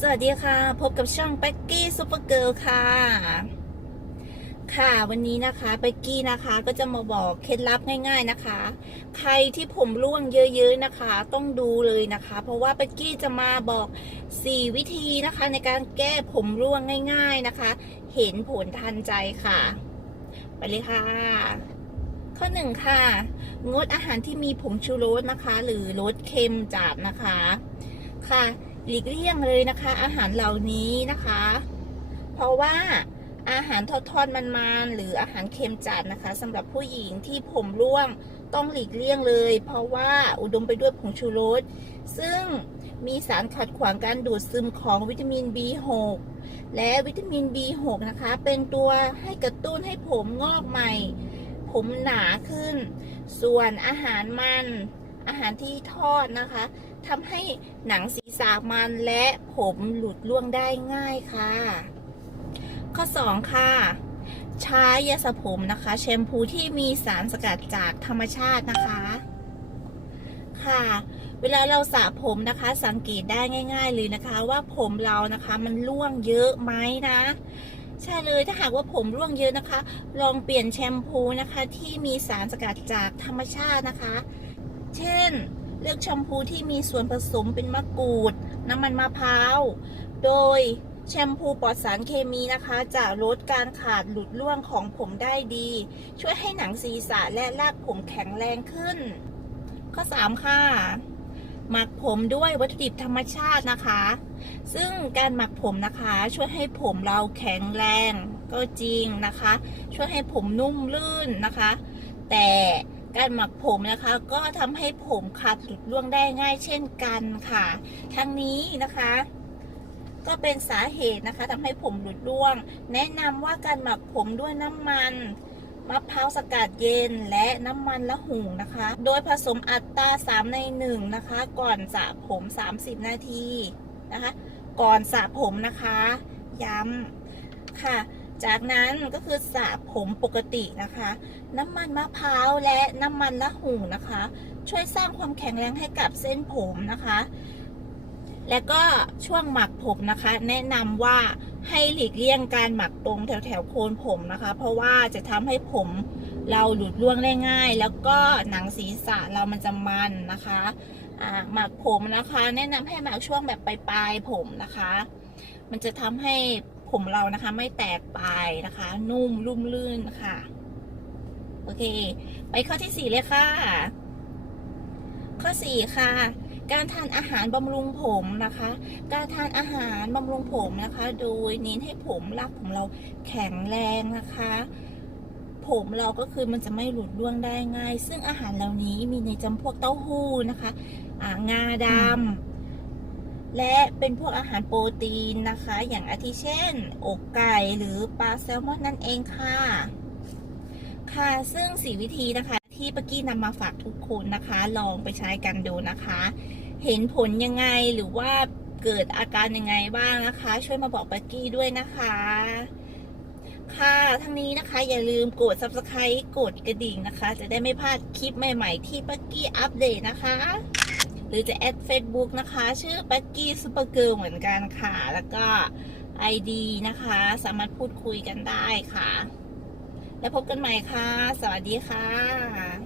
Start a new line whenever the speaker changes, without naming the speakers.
สวัสดีค่ะ พบกับช่องเป็กกี้ซูเปอร์เกิลค่ะ ค่ะวันนี้นะคะเป็กกี้นะคะก็จะมาบอกเคล็ดลับง่าย ๆนะคะ ใครที่ผมร่วงเยอะๆนะคะ ต้องดูเลยนะคะ เพราะว่าเป็กกี้จะมาบอก 4 วิธีนะคะ ในการแก้ผมร่วงง่าย ๆนะคะ เห็นผลทันใจค่ะ ไปเลยค่ะ ข้อหนึ่งค่ะ งดอาหารที่มีผงชูรสนะคะ หรือรสเค็มจัดนะคะ ค่ะ หลีกเลี่ยงเลยนะคะ อาหารเหล่านี้นะคะ เพราะว่าอาหารทอดทอดๆมันๆหรืออาหารเค็มจัดนะคะสำหรับผู้หญิงที่ผมร่วงต้องหลีกเลี่ยงเลย เพราะว่าอุดมไปด้วยผงชูรสซึ่งมีสารขัดขวางการดูดซึมของวิตามิน B6 และวิตามิน B6 นะคะ เป็นตัวให้กระตุ้นให้ผมงอกใหม่ ผมหนาขึ้น ส่วนอาหารมันอาหารที่ทอดนะคะ ทำให้หนังศีรษะมันและผมหลุดร่วงได้ง่ายค่ะ ข้อ 2 ค่ะ ใช้ยาสระผมนะคะ แชมพูที่มีสารสกัดจากธรรมชาตินะคะ ค่ะ เวลาเราสระผมนะคะ สังเกตได้ง่าย ๆ เลยนะคะ ว่าผมเรานะคะมันร่วงเยอะไหมนะใช่เลยถ้าหากว่าผมร่วงเยอะนะคะ ลองเปลี่ยนแชมพูนะคะที่มีสารสกัดจากธรรมชาตินะคะ เช่น เลือกแชมพูที่มีส่วนผสมเป็นมะกรูด น้ำมันมะพร้าว โดยแชมพูปลอดสารเคมีนะคะ จะลดการขาดหลุดร่วงของผมได้ดี ช่วยให้หนังศีรษะและรากผมแข็งแรงขึ้น ข้อ 3 ค่ะ หมักผมด้วยวัตถุดิบธรรมชาตินะคะ ซึ่งการหมักผมนะคะ ช่วยให้ผมเราแข็งแรง ก็จริงนะคะ ช่วยให้ผมนุ่มลื่นนะคะ แต่ การหมักผมนะคะก็ทำให้ผมขาดหลุดร่วงได้ง่ายเช่นกันค่ะ ทั้งนี้นะคะ ก็เป็นสาเหตุนะคะทำให้ผมหลุดร่วง แนะนำว่าการหมักผมด้วยน้ำมันมะพร้าวสกัดเย็นและน้ำมันละหุ่งนะคะ โดยผสมอัตรา 3 ใน 1 นะคะ ก่อนสระผม 30 นาทีนะคะ ก่อนสระผมนะคะ ย้ำค่ะ จากนั้นก็คือสระผมปกตินะคะ น้ำมันมะพร้าวและน้ำมันละหุ่งนะคะ ช่วยสร้างความแข็งแรงให้กับเส้นผมนะคะ และก็ช่วงหมักผมนะคะ แนะนำว่าให้หลีกเลี่ยงการหมักตรงแถวแถวโคนผมนะคะ เพราะว่าจะทำให้ผมเราหลุดร่วงได้ง่าย แล้วก็หนังศีรษะเรามันจะมันนะคะหมักผมนะคะ แนะนำให้หมักช่วงแบบปลายๆผมนะคะ มันจะทำให้ ผมเรานะคะ ไม่แตกปลายนะคะ นุ่มลุ่มลื่นค่ะ โอเค ไปข้อที่สี่เลยค่ะ ข้อสี่ค่ะการทานอาหารบำรุงผมนะคะ การทานอาหารบำรุงผมนะคะ โดยเน้นให้ผมรากของเราแข็งแรงนะคะ ผมเราก็คือมันจะไม่หลุดร่วงได้ง่าย ซึ่งอาหารเหล่านี้มีในจำพวกเต้าหู้นะคะอ่างาดำ และเป็นพวกอาหารโปรตีนนะคะ อย่างอาทิเช่น อกไก่หรือปลาแซลมอนนั่นเองค่ะ ค่ะซึ่งสีวิธีนะคะที่ปกกี้นำมาฝากทุกคนนะคะ ลองไปใช้กันดูนะคะ เห็นผลยังไงหรือว่าเกิดอาการยังไงบ้างนะคะ ช่วยมาบอกปกกี้ด้วยนะคะ ค่ะทั้งนี้นะคะอย่าลืมกด subscribe กดกระดิ่งนะคะ จะได้ไม่พลาดคลิปใหม่ ๆ ที่ปกี้อัปเดตนะคะ หรือจะแอด Facebook นะคะ ชื่อปักกี้ซูเปอร์เกิลเหมือนกันค่ะ แล้วก็ ID นะคะ สามารถพูดคุยกันได้ค่ะ แล้วพบกันใหม่ค่ะ สวัสดีค่ะ